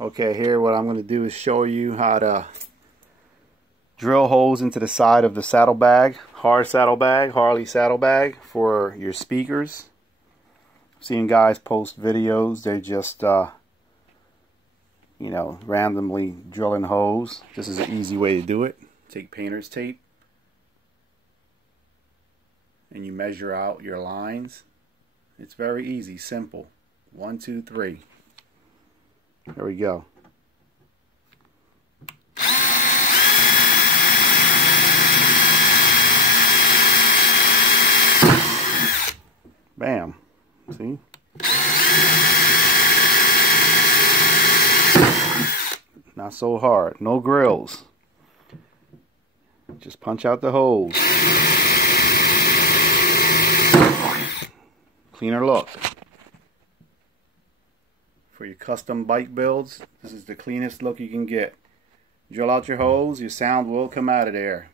Okay, here what I'm going to do is show you how to drill holes into the side of the saddlebag, Harley saddlebag for your speakers. I've seen guys post videos, they just you know, randomly drilling holes. This is an easy way to do it. Take painter's tape and you measure out your lines. It's very easy, simple. 1, 2, 3. There we go. Bam. See? Not so hard. No grills. Just punch out the holes. Cleaner look. For your custom bike builds, this is the cleanest look you can get. Drill out your holes, your sound will come out of there.